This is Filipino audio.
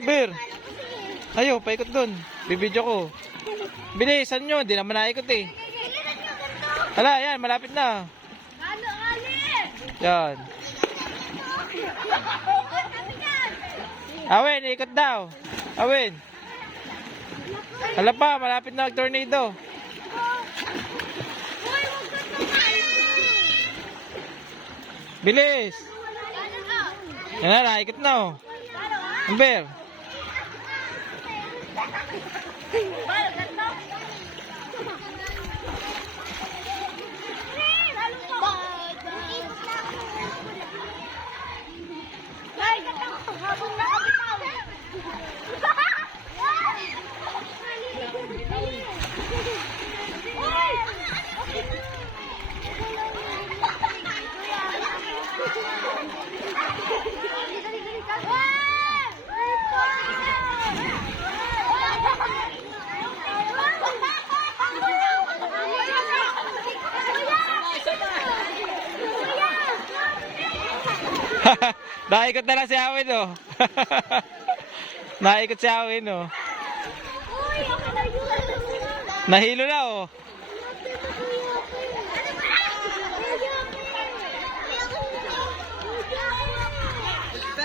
Bir. Ayo, paikot dun. Bibidyo ko. Bilisan nyo, di naman naikot eh. Hala, yan, malapit na. Yan. Awin, ikot daw. Awin. Hala pa, malapit na mag-tornado. Bilis. Yan na, naikot na oh. Amber. Naikot na lang si Awin oh. Naikot si Awin oh. Nahilo na oh.